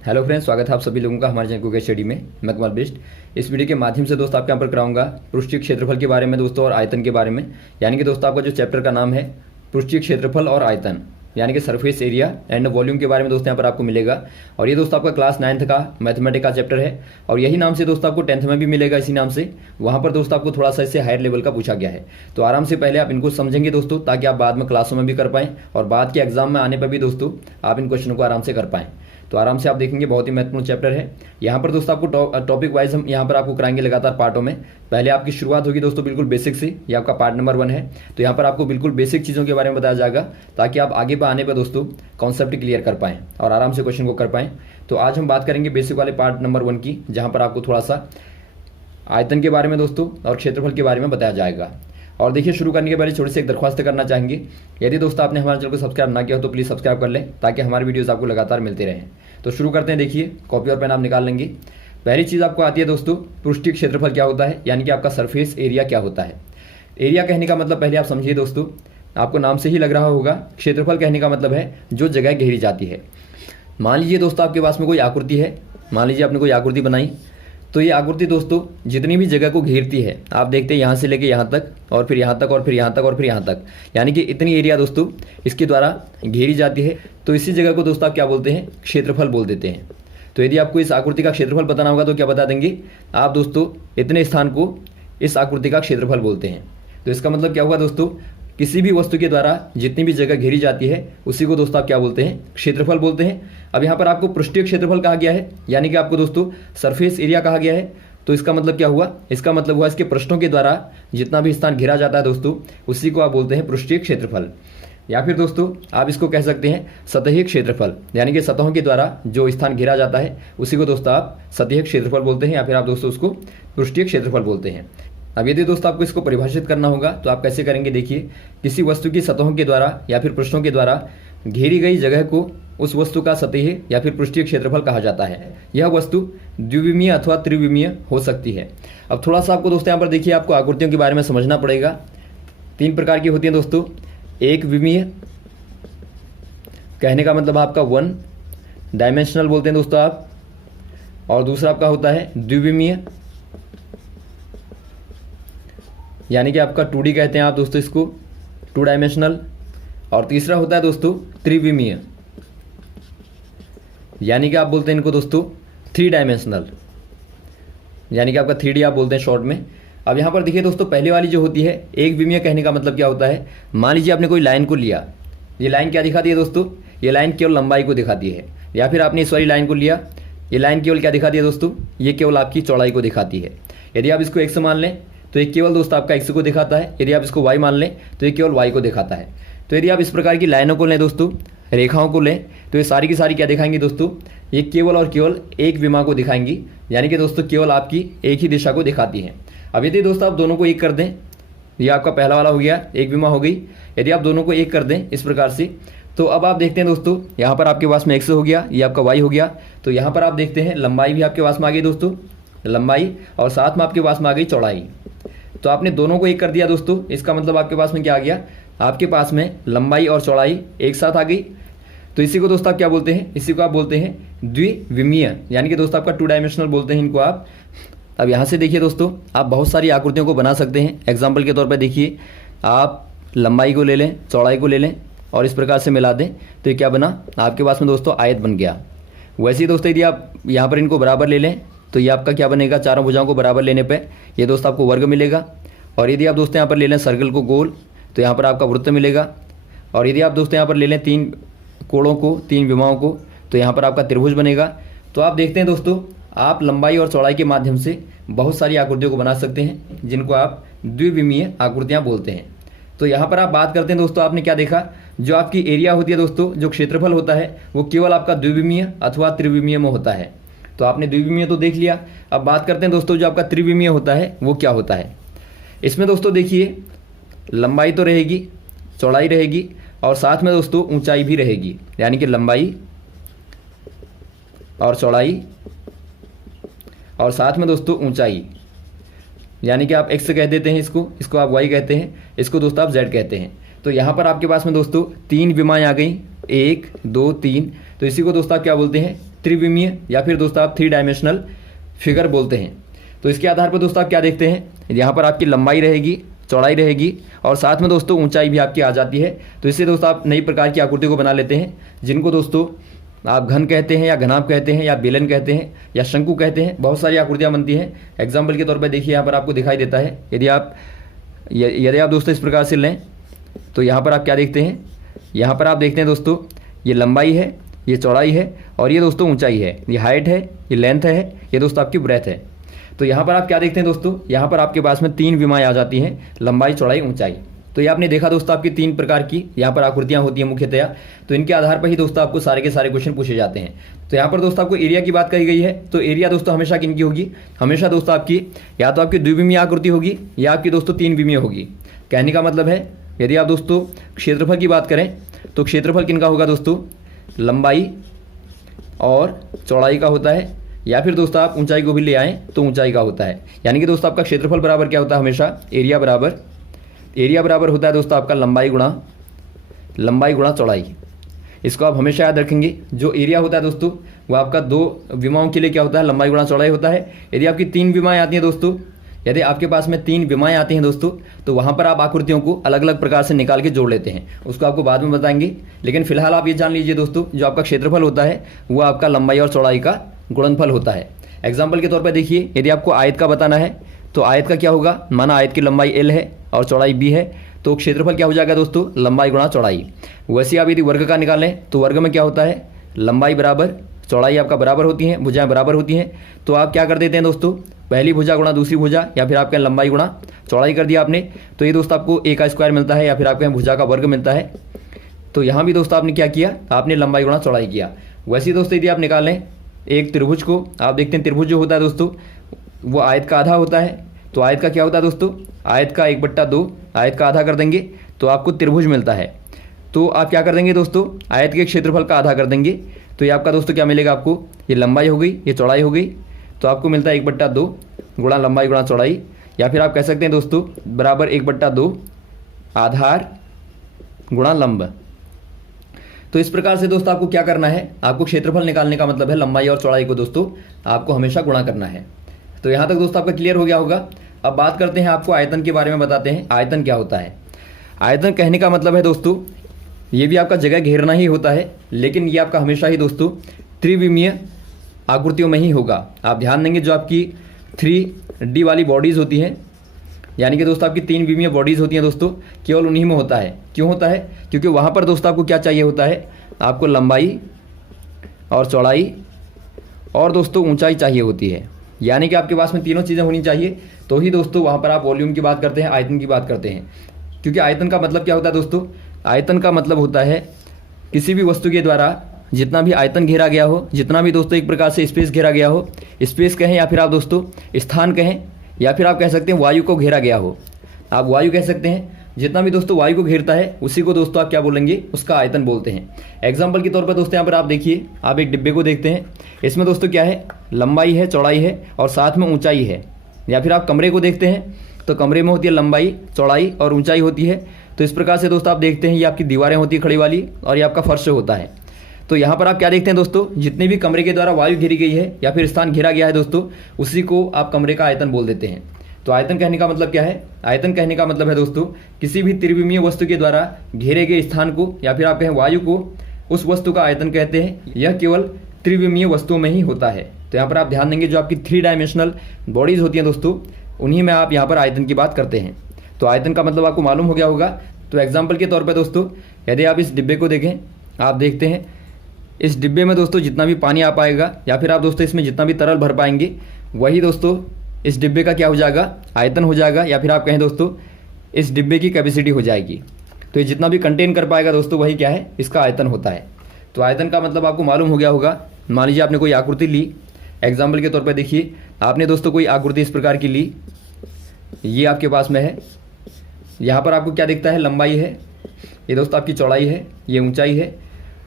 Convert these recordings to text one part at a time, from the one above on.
Hello friends, स्वागत है आप सभी लोगों का हमारे चैनल कुकिंग स्टडी में। मैं कमल बिष्ट। इस वीडियो के माध्यम से दोस्तों आपके यहाँ पर कराऊंगा पृष्ठीय क्षेत्रफल के बारे में दोस्तों और आयतन के बारे में। यानी कि दोस्तों आपका जो चैप्टर का नाम है पृष्ठीय क्षेत्रफल और आयतन, यानी कि सरफेस एरिया एंड वॉल्यूम के बारे में दोस्तों यहाँ पर आपको मिलेगा। और ये दोस्तों आपका क्लास 9th का मैथमेटिक्स का चैप्टर है और यही नाम से दोस्तों आपको 10th में भी मिलेगा इसी नाम से। वहाँ पर दोस्तों आपको थोड़ा सा इससे हायर लेवल का पूछा गया है, तो आराम से पहले आप इनको समझेंगे दोस्तों, ताकि आप बाद में क्लासों में भी कर पाएँ और बाद के एग्जाम में आने पर भी दोस्तों आप इन क्वेश्चनों को आराम से कर पाएँ। तो आराम से आप देखेंगे, बहुत ही महत्वपूर्ण चैप्टर है। यहाँ पर दोस्तों आपको टॉपिक वाइज हम यहाँ पर आपको कराएंगे लगातार पार्टों में। पहले आपकी शुरुआत होगी दोस्तों बिल्कुल बेसिक से, ये आपका पार्ट नंबर 1 है। तो यहाँ पर आपको बिल्कुल बेसिक चीज़ों के बारे में बताया जाएगा, ताकि आप आगे पर आने पर दोस्तों कॉन्सेप्ट क्लियर कर पाएँ और आराम से क्वेश्चन को कर पाएँ। तो आज हम बात करेंगे बेसिक वाले पार्ट नंबर 1 की, जहाँ पर आपको थोड़ा सा आयतन के बारे में दोस्तों और क्षेत्रफल के बारे में बताया जाएगा। और देखिए, शुरू करने के पहले छोटी सी एक दरख्वास्त करना चाहेंगे। यदि दोस्तों आपने हमारे चैनल को सब्सक्राइब ना किया हो तो प्लीज़ सब्सक्राइब कर लें, ताकि हमारे वीडियोस आपको लगातार मिलते रहें। तो शुरू करते हैं। देखिए, कॉपी और पेन आप निकाल लेंगे। पहली चीज़ आपको आती है दोस्तों, पृष्ठीय क्षेत्रफल क्या होता है, यानी कि आपका सरफेस एरिया क्या होता है। एरिया कहने का मतलब पहले आप समझिए दोस्तों, आपको नाम से ही लग रहा होगा। क्षेत्रफल कहने का मतलब है जो जगह घेरी जाती है। मान लीजिए दोस्तों आपके पास में कोई आकृति है, मान लीजिए आपने कोई आकृति बनाई, तो ये आकृति दोस्तों जितनी भी जगह को घेरती है, आप देखते हैं यहाँ से लेके यहाँ तक और फिर यहाँ तक और फिर यहाँ तक और फिर यहाँ तक, यानी कि इतनी एरिया दोस्तों इसके द्वारा घेरी जाती है। तो इसी जगह को दोस्तों आप क्या बोलते हैं, क्षेत्रफल बोल देते हैं। तो यदि आपको इस आकृति का क्षेत्रफल बताना होगा तो क्या बता देंगे आप दोस्तों, इतने स्थान को इस आकृति का क्षेत्रफल बोलते हैं। तो इसका मतलब क्या हुआ दोस्तों, किसी भी वस्तु के द्वारा जितनी भी जगह घेरी जाती है उसी को दोस्तों आप क्या बोलते हैं, क्षेत्रफल बोलते हैं। अब यहाँ पर आपको पृष्ठीय क्षेत्रफल कहा गया है, यानी कि आपको दोस्तों सरफेस एरिया कहा गया है। तो इसका मतलब क्या हुआ, इसका मतलब हुआ इसके पृष्ठों के द्वारा जितना भी स्थान घेरा जाता है दोस्तों, उसी को आप बोलते हैं पृष्ठीय क्षेत्रफल। या फिर दोस्तों आप इसको कह सकते हैं सतही क्षेत्रफल, यानी कि सतहों के द्वारा जो स्थान घेरा जाता है उसी को दोस्तों आप सतही क्षेत्रफल बोलते हैं, या फिर आप दोस्तों उसको पृष्ठीय क्षेत्रफल बोलते हैं। अब यदि दोस्तों आपको इसको परिभाषित करना होगा तो आप कैसे करेंगे, देखिए, किसी वस्तु की सतहों के द्वारा या फिर पृष्ठों के द्वारा घेरी गई जगह को उस वस्तु का सतही या फिर पृष्ठीय क्षेत्रफल कहा जाता है। यह वस्तु द्विविमीय अथवा त्रिविमीय हो सकती है। अब थोड़ा सा आपको दोस्तों यहाँ पर देखिए, आपको आकृतियों के बारे में समझना पड़ेगा। 3 प्रकार की होती हैं दोस्तों। एक विमीय कहने का मतलब आपका 1 डायमेंशनल बोलते हैं दोस्तों आप, और दूसरा आपका होता है द्विविमीय, यानी कि आपका 2D कहते हैं आप दोस्तों इसको, 2 डायमेंशनल। और तीसरा होता है दोस्तों त्रिविमीय, यानी कि आप बोलते हैं इनको दोस्तों 3 डायमेंशनल, यानी कि आपका 3D आप बोलते हैं शॉर्ट में। अब यहाँ पर देखिए दोस्तों, पहले वाली जो होती है एक विमीय कहने का मतलब क्या होता है, मान लीजिए आपने कोई लाइन को लिया, ये लाइन क्या दिखाती है दोस्तों, ये लाइन केवल लंबाई को दिखाती है। या फिर आपने इस वाली लाइन को लिया, ये लाइन केवल क्या दिखाती है दोस्तों, ये केवल आपकी चौड़ाई को दिखाती है। यदि आप इसको x मान लें तो ये केवल दोस्तों आपका x को दिखाता है। यदि आप इसको y मान लें तो ये केवल y को दिखाता है। तो यदि आप इस प्रकार की लाइनों को लें दोस्तों, रेखाओं को लें, तो ये सारी की सारी क्या दिखाएंगी दोस्तों, ये केवल और केवल एक विमा को दिखाएंगी, यानी कि दोस्तों केवल आपकी एक ही दिशा को दिखाती हैं। अब यदि दोस्तों आप दोनों को एक कर दें, ये आपका पहला वाला हो गया, एक विमा हो गई। यदि आप दोनों को एक कर दें इस प्रकार से, तो अब आप देखते हैं दोस्तों, यहाँ पर आपके पास में x हो गया, ये आपका y हो गया। तो यहाँ पर आप देखते हैं लंबाई भी आपके पास में आ गई दोस्तों, लंबाई, और साथ में आपके पास में आ गई चौड़ाई। तो आपने दोनों को एक कर दिया दोस्तों, इसका मतलब आपके पास में क्या आ गया, आपके पास में लंबाई और चौड़ाई एक साथ आ गई। तो इसी को दोस्तों आप क्या बोलते हैं, इसी को आप बोलते हैं द्विविमीय, यानी कि दोस्तों आपका 2 डायमेंशनल बोलते हैं इनको आप। अब यहाँ से देखिए दोस्तों, आप बहुत सारी आकृतियों को बना सकते हैं। एग्जाम्पल के तौर पर देखिए, आप लंबाई को ले लें, चौड़ाई को ले लें और इस प्रकार से मिला दें, तो ये क्या बना, आपके पास में दोस्तों आयत बन गया। वैसे ही दोस्तों यदि आप यहाँ पर इनको बराबर ले लें तो ये आपका क्या बनेगा, चारों भुजाओं को बराबर लेने पे ये दोस्तों आपको वर्ग मिलेगा। और यदि आप दोस्तों यहाँ पर ले लें सर्कल को गोल, तो यहाँ पर आपका वृत्त मिलेगा। और यदि आप दोस्तों यहाँ पर ले लें 3 कोणों को, 3 विमाओं को, तो यहाँ पर आपका त्रिभुज बनेगा। तो आप देखते हैं दोस्तों, आप लंबाई और चौड़ाई के माध्यम से बहुत सारी आकृतियों को बना सकते हैं, जिनको आप द्विविमीय आकृतियाँ बोलते हैं। तो यहाँ पर आप बात करते हैं दोस्तों, आपने क्या देखा, जो आपकी एरिया होती है दोस्तों, जो क्षेत्रफल होता है वो केवल आपका द्विविमीय अथवा त्रिविमीय में होता है। तो आपने द्विविमीय तो देख लिया। अब बात करते हैं दोस्तों, जो आपका त्रिविमीय होता है वो क्या होता है। इसमें दोस्तों देखिए, लंबाई तो रहेगी, चौड़ाई रहेगी और साथ में दोस्तों ऊंचाई भी रहेगी, यानी कि लंबाई और चौड़ाई और साथ में दोस्तों ऊंचाई, यानी कि आप x कह देते हैं, इसको आप y कहते हैं, इसको दोस्तों आप z कहते हैं। तो यहाँ पर आपके पास में दोस्तों 3 विमाएँ आ गई, 1 2 3। तो इसी को दोस्तों आप क्या बोलते हैं, त्रिविमीय या फिर दोस्तों आप 3 डायमेंशनल फिगर बोलते हैं। तो इसके आधार पर दोस्तों आप क्या देखते हैं, यहाँ पर आपकी लंबाई रहेगी, चौड़ाई रहेगी और साथ में दोस्तों ऊंचाई भी आपकी आ जाती है। तो इससे दोस्तों आप नई प्रकार की आकृति को बना लेते हैं, जिनको दोस्तों आप घन कहते हैं या घनाभ कहते हैं या बेलन कहते हैं या शंकु कहते हैं। बहुत सारी आकृतियाँ बनती हैं। एग्जाम्पल के तौर पर देखिए यहाँ पर आपको दिखाई देता है। यदि आप दोस्तों इस प्रकार से लें तो यहाँ पर आप क्या देखते हैं, यहाँ पर आप देखते हैं दोस्तों ये लंबाई है, ये चौड़ाई है और ये दोस्तों ऊंचाई है। ये हाइट है, ये लेंथ है, ये दोस्तों आपकी ब्रेथ है। तो यहाँ पर आप क्या देखते हैं दोस्तों, यहाँ पर आपके पास में 3 विमाएँ आ जाती हैं, लंबाई, चौड़ाई, ऊंचाई। तो ये आपने देखा दोस्तों आपकी 3 प्रकार की यहाँ पर आकृतियाँ होती हैं मुख्यतया। तो इनके आधार पर ही दोस्तों आपको सारे के सारे क्वेश्चन पूछे जाते हैं। तो यहाँ पर दोस्तों आपको एरिया की बात कही गई है। तो एरिया दोस्तों हमेशा किनकी होगी, हमेशा दोस्तों आपकी या तो आपकी द्विविमीय आकृति होगी या आपकी दोस्तों 3 विमीय होगी। कहने का मतलब है यदि आप दोस्तों क्षेत्रफल की बात करें तो क्षेत्रफल किनका होगा दोस्तों, लंबाई और चौड़ाई का होता है, या फिर दोस्तों आप ऊंचाई को भी ले आएँ तो ऊंचाई का होता है। यानी कि दोस्तों आपका क्षेत्रफल बराबर क्या होता है, हमेशा एरिया बराबर होता है दोस्तों आपका लंबाई गुणा चौड़ाई। इसको आप हमेशा याद रखेंगे। जो एरिया होता है दोस्तों वो आपका 2 विमाओं के लिए क्या होता है, लंबाई गुणा चौड़ाई होता है। यदि आपकी 3 विमाएँ आती हैं दोस्तों, यदि आपके पास में 3 विमाएँ आती हैं दोस्तों, तो वहाँ पर आप आकृतियों को अलग अलग प्रकार से निकाल के जोड़ लेते हैं। उसको आपको बाद में बताएंगे, लेकिन फिलहाल आप ये जान लीजिए दोस्तों, जो आपका क्षेत्रफल होता है वो आपका लंबाई और चौड़ाई का गुणनफल होता है। एग्जाम्पल के तौर पर देखिए, यदि आपको आयत का बताना है तो आयत का क्या होगा, माना आयत की लंबाई L है और चौड़ाई B है, तो क्षेत्रफल क्या हो जाएगा दोस्तों, लंबाई गुणा चौड़ाई। वैसे आप यदि वर्ग का निकालें तो वर्ग में क्या होता है, लंबाई बराबर चौड़ाई आपका बराबर होती है, भुजाएं बराबर होती हैं। तो आप क्या कर देते हैं दोस्तों, पहली भुजा गुणा दूसरी भुजा या फिर आपके लंबाई गुणा चौड़ाई कर दिया आपने, तो ये दोस्तों आपको A का स्क्वायर मिलता है या फिर आपके यहाँ भुजा का वर्ग मिलता है। तो यहाँ भी दोस्तों आपने क्या किया, आपने लंबाई गुणा चौड़ाई किया। वैसे दोस्तों यदि आप निकालें एक त्रिभुज को, आप देखते हैं त्रिभुज जो होता है दोस्तों वो आयत का आधा होता है। तो आयत का क्या होता है दोस्तों, आयत का 1/2 आयत का आधा कर देंगे तो आपको त्रिभुज मिलता है। तो आप क्या कर देंगे दोस्तों, आयत के क्षेत्रफल का आधा कर देंगे, तो ये आपका दोस्तों क्या मिलेगा आपको, ये लंबाई हो गई, ये चौड़ाई हो गई। तो आपको मिलता है 1/2 गुणा लंबाई गुणा चौड़ाई, या फिर आप कह सकते हैं दोस्तों बराबर 1/2 आधार गुणा लंब। तो इस प्रकार से दोस्तों आपको क्या करना है, आपको क्षेत्रफल निकालने का मतलब है लंबाई और चौड़ाई को दोस्तों आपको हमेशा गुणा करना है। तो यहाँ तक दोस्तों आपका क्लियर हो गया होगा। अब बात करते हैं, आपको आयतन के बारे में बताते हैं। आयतन क्या होता है, आयतन कहने का मतलब है दोस्तों ये भी आपका जगह घेरना ही होता है, लेकिन ये आपका हमेशा ही दोस्तों त्रिविमीय आकृतियों में ही होगा। आप ध्यान देंगे जो आपकी 3D वाली बॉडीज़ होती हैं, यानी कि दोस्तों आपकी 3 विमीय बॉडीज़ होती हैं दोस्तों, केवल उन्हीं में होता है। क्यों होता है, क्योंकि वहाँ पर दोस्तों आपको क्या चाहिए होता है, आपको लंबाई और चौड़ाई और दोस्तों ऊंचाई चाहिए होती है। यानी कि आपके पास में तीनों चीज़ें होनी चाहिए, तो ही दोस्तों वहाँ पर आप वॉल्यूम की बात करते हैं, आयतन की बात करते हैं। क्योंकि आयतन का मतलब क्या होता है दोस्तों, आयतन का मतलब होता है किसी भी वस्तु के द्वारा जितना भी आयतन घेरा गया हो, जितना भी दोस्तों एक प्रकार से स्पेस घेरा गया हो, स्पेस कहें या फिर आप दोस्तों स्थान कहें, या फिर आप कह सकते हैं वायु को घेरा गया हो, आप वायु कह सकते हैं। जितना भी दोस्तों वायु को घेरता है उसी को दोस्तों आप क्या बोलेंगे, उसका आयतन बोलते हैं। एग्जाम्पल के तौर पर दोस्तों यहाँ पर आप देखिए, आप एक डिब्बे को देखते हैं, इसमें दोस्तों क्या है, लंबाई है, चौड़ाई है और साथ में ऊंचाई है। या फिर आप कमरे को देखते हैं तो कमरे में होती है लंबाई, चौड़ाई और ऊंचाई होती है। तो इस प्रकार से दोस्तों आप देखते हैं ये आपकी दीवारें होती है खड़ी वाली और ये आपका फर्श होता है। तो यहाँ पर आप क्या देखते हैं दोस्तों, जितने भी कमरे के द्वारा वायु घेरी गई है या फिर स्थान घेरा गया है दोस्तों, उसी को आप कमरे का आयतन बोल देते हैं। तो आयतन कहने का मतलब क्या है, आयतन कहने का मतलब है दोस्तों किसी भी त्रिविमीय वस्तु के द्वारा घेरे गए स्थान को या फिर आप कहें वायु को, उस वस्तु का आयतन कहते हैं। यह केवल त्रिविमीय वस्तुओं में ही होता है। तो यहाँ पर आप ध्यान देंगे जो आपकी 3 डायमेंशनल बॉडीज़ होती हैं दोस्तों, उन्हीं में आप यहाँ पर आयतन की बात करते हैं। तो आयतन का मतलब आपको मालूम हो गया होगा। तो एग्जाम्पल के तौर पर दोस्तों यदि आप इस डिब्बे को देखें, आप देखते हैं इस डिब्बे में दोस्तों जितना भी पानी आ पाएगा या फिर आप दोस्तों इसमें जितना भी तरल भर पाएंगे, वही दोस्तों इस डिब्बे का क्या हो जाएगा, आयतन हो जाएगा। या फिर आप कहें दोस्तों इस डिब्बे की कैपेसिटी हो जाएगी। तो ये जितना भी कंटेन कर पाएगा दोस्तों वही क्या है, इसका आयतन होता है। तो आयतन का मतलब आपको मालूम हो गया होगा। मान लीजिए आपने कोई आकृति ली, एग्जाम्पल के तौर पर देखिए आपने दोस्तों कोई आकृति इस प्रकार की ली, ये आपके पास में है। यहाँ पर आपको क्या दिखता है, लंबाई है, ये दोस्तों आपकी चौड़ाई है, ये ऊंचाई है।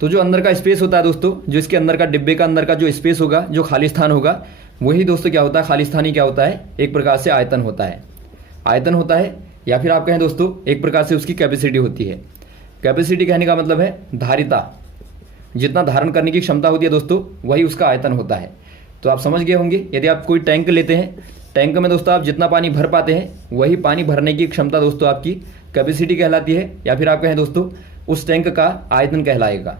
तो जो अंदर का स्पेस होता है दोस्तों, जो इसके अंदर का डिब्बे का अंदर का जो स्पेस होगा, जो खाली स्थान होगा, वही दोस्तों क्या होता है, खाली स्थान ही क्या होता है, एक प्रकार से आयतन होता है। आयतन होता है या फिर आप कहें दोस्तों एक प्रकार से उसकी कैपेसिटी होती है। कैपेसिटी कहने का मतलब है धारिता। जितना धारण करने की क्षमता होती है दोस्तों, वही उसका आयतन होता है। तो आप समझ गए होंगे, यदि आप कोई टैंक लेते हैं, टैंक में दोस्तों आप जितना पानी भर पाते हैं वही पानी भरने की क्षमता दोस्तों आपकी कैपेसिटी कहलाती है, या फिर आप कहें दोस्तों उस टैंक का आयतन कहलाएगा।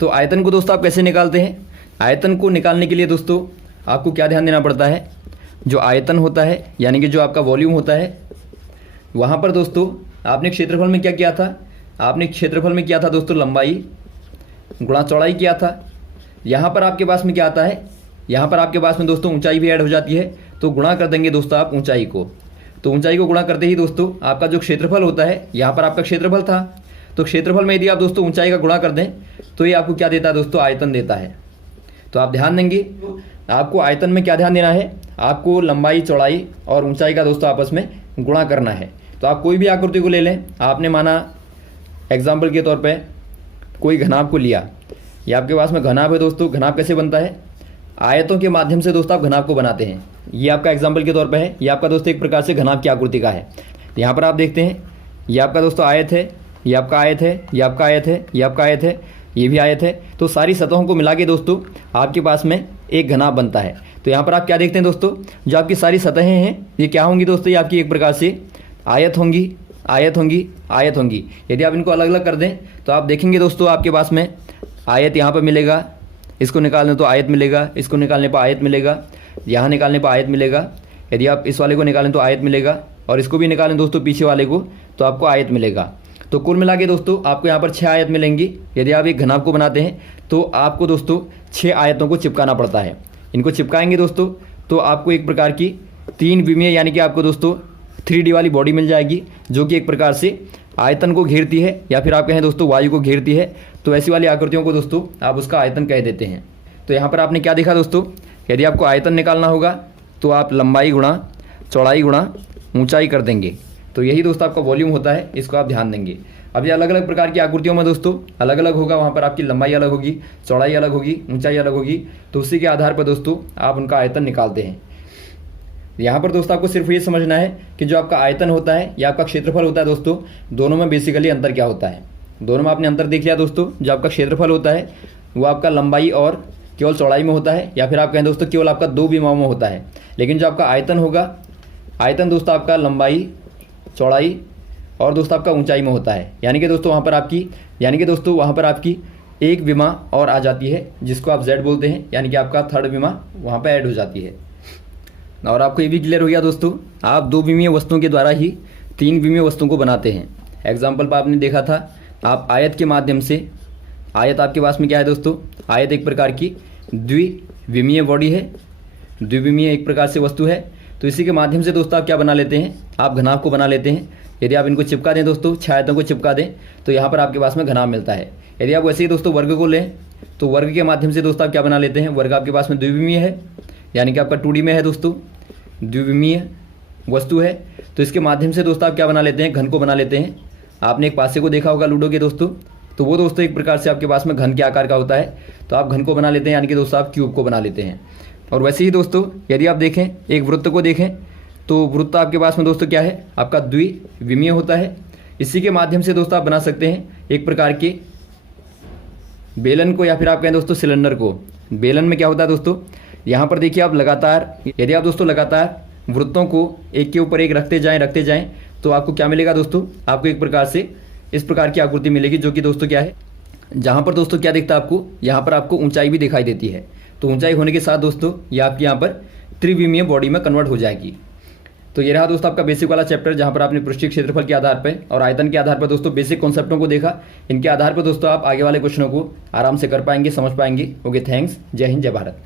तो आयतन को दोस्तों आप कैसे निकालते हैं? आयतन को निकालने के लिए दोस्तों आपको क्या ध्यान देना पड़ता है, जो आयतन होता है यानी कि जो आपका वॉल्यूम होता है, वहाँ पर दोस्तों आपने क्षेत्रफल में क्या किया था, आपने क्षेत्रफल में किया था दोस्तों लंबाई गुणा चौड़ाई किया था। यहाँ पर आपके पास में क्या आता है, यहाँ पर आपके पास में दोस्तों ऊंचाई भी ऐड हो जाती है, तो गुणा कर देंगे दोस्तों आप ऊंचाई को। तो ऊंचाई को गुणा करते ही दोस्तों आपका जो क्षेत्रफल होता है, यहाँ पर आपका क्षेत्रफल था, तो क्षेत्रफल में यदि आप दोस्तों ऊंचाई का गुणा कर दें तो ये आपको क्या देता है दोस्तों, आयतन देता है। तो आप ध्यान देंगे, आपको आयतन में क्या ध्यान देना है, आपको लंबाई चौड़ाई और ऊंचाई का दोस्तों आपस में गुणा करना है। तो आप कोई भी आकृति को ले लें, आपने माना एग्जाम्पल के तौर पर कोई घनाभ को लिया, ये आपके पास में घनाभ है दोस्तों। घनाभ कैसे बनता है, आयतों के माध्यम से दोस्तों आप घनाभ को बनाते हैं। ये आपका एग्जाम्पल के तौर पे है, ये आपका दोस्तों एक प्रकार से घनाभ की आकृति का है। यहाँ पर आप देखते हैं, ये आपका दोस्तों आयत है, ये आपका आयत है, ये आपका आयत है, ये आपका आयत है, ये भी आयत है। तो सारी सतहों को मिला के दोस्तों आपके पास में एक घनाभ बनता है। तो यहाँ पर आप क्या देखते हैं दोस्तों, जो आपकी सारी सतहें हैं ये क्या होंगी दोस्तों, ये आपकी एक प्रकार से आयत होंगी, आयत होंगी, आयत होंगी। यदि आप इनको अलग अलग कर दें तो आप देखेंगे दोस्तों आपके पास में आयत यहाँ पर मिलेगा, इसको निकालने तो आयत मिलेगा, इसको निकालने पर आयत मिलेगा, यहाँ निकालने पर आयत मिलेगा। यदि आप इस वाले को निकालें तो आयत मिलेगा, और इसको भी निकालें दोस्तों पीछे वाले को तो आपको आयत मिलेगा। तो कुल मिला के दोस्तों आपको यहाँ पर 6 आयत मिलेंगी। यदि आप एक घनाभ को बनाते हैं तो आपको दोस्तों 6 आयतों को चिपकाना पड़ता है। इनको चिपकाएंगे दोस्तों तो आपको एक प्रकार की 3 विमीय यानी कि आपको दोस्तों 3D वाली बॉडी मिल जाएगी, जो कि एक प्रकार से आयतन को घेरती है, या फिर आप कहें दोस्तों वायु को घेरती है। तो ऐसी वाली आकृतियों को दोस्तों आप उसका आयतन कह देते हैं। तो यहाँ पर आपने क्या देखा दोस्तों, यदि आपको आयतन निकालना होगा तो आप लंबाई गुणा चौड़ाई गुणा ऊंचाई कर देंगे। तो यही दोस्तों आपका वॉल्यूम होता है, इसको आप ध्यान देंगे। अब ये अलग अलग प्रकार की आकृतियों में दोस्तों अलग अलग होगा, वहाँ पर आपकी लंबाई अलग होगी, चौड़ाई अलग होगी, ऊंचाई अलग होगी। तो उसी के आधार पर दोस्तों आप उनका आयतन निकालते हैं। यहाँ पर दोस्तों आपको सिर्फ ये समझना है कि जो आपका आयतन होता है या आपका क्षेत्रफल होता है दोस्तों, दोनों में बेसिकली अंतर क्या होता है। दोनों में आपने अंतर देख लिया दोस्तों, जो आपका क्षेत्रफल होता है वो आपका लंबाई और केवल चौड़ाई में होता है, या फिर आप कहें दोस्तों केवल आपका 2 विमाओं में होता है। लेकिन जो आपका आयतन होगा, आयतन दोस्तों आपका लंबाई चौड़ाई और दोस्तों आपका ऊंचाई में होता है। यानी कि दोस्तों वहाँ पर आपकी एक विमा और आ जाती है, जिसको आप Z बोलते हैं, यानी कि आपका 3rd विमा वहाँ पर ऐड हो जाती है। और आपको ये भी क्लियर हो गया दोस्तों, आप 2 विमीय वस्तुओं के द्वारा ही 3 विमीय वस्तुओं को बनाते हैं। एग्जाम्पल पर आपने देखा था, आप आयत के माध्यम से, आयत आपके पास में क्या है दोस्तों, आयत एक प्रकार की द्विविमीय बॉडी है, द्विविमीय एक प्रकार से वस्तु है। तो इसी के माध्यम से दोस्तों आप क्या बना लेते हैं, आप घनाभ को बना लेते हैं। यदि आप इनको चिपका दें दोस्तों, 6 आयतों को चिपका दें तो यहाँ पर आपके पास में घनाभ मिलता है। यदि आप वैसे ही दोस्तों वर्ग को लें तो वर्ग के माध्यम से दोस्तों आप क्या बना लेते हैं, वर्ग आपके पास में द्विविमीय है, यानी कि आपका 2D में है दोस्तों, द्विविमीय वस्तु है। तो इसके माध्यम से दोस्तों आप क्या बना लेते हैं, घन को बना लेते हैं। आपने एक पासे को देखा होगा लूडो के दोस्तों, तो वो दोस्तों एक प्रकार से आपके पास में घन के आकार का होता है। तो आप घन को बना लेते हैं, यानी कि दोस्तों आप क्यूब को बना लेते हैं। और वैसे ही दोस्तों यदि आप देखें, एक वृत्त को देखें तो वृत्त आपके पास में दोस्तों क्या है, आपका द्विविमीय होता है। इसी के माध्यम से दोस्तों आप बना सकते हैं एक प्रकार के बेलन को, या फिर आप कहें दोस्तों सिलेंडर को। बेलन में क्या होता है दोस्तों, यहाँ पर देखिए आप लगातार, यदि आप दोस्तों लगातार वृत्तों को एक के ऊपर एक रखते जाएं तो आपको क्या मिलेगा दोस्तों, आपको एक प्रकार से इस प्रकार की आकृति मिलेगी, जो कि दोस्तों क्या है, जहाँ पर दोस्तों क्या दिखता है आपको, यहाँ पर आपको ऊंचाई भी दिखाई देती है। तो ऊंचाई होने के साथ दोस्तों ये आपकी यहाँ पर त्रिविमीय बॉडी में कन्वर्ट हो जाएगी। तो ये रहा दोस्तों आपका बेसिक वाला चैप्टर, जहाँ पर आपने पृष्ठीय क्षेत्रफल के आधार पर और आयतन के आधार पर दोस्तों बेसिक कॉन्सेप्टों को देखा। इनके आधार पर दोस्तों आप आगे वाले क्वेश्चनों को आराम से कर पाएंगे, समझ पाएंगे। Okay, thanks. जय हिंद, जय भारत।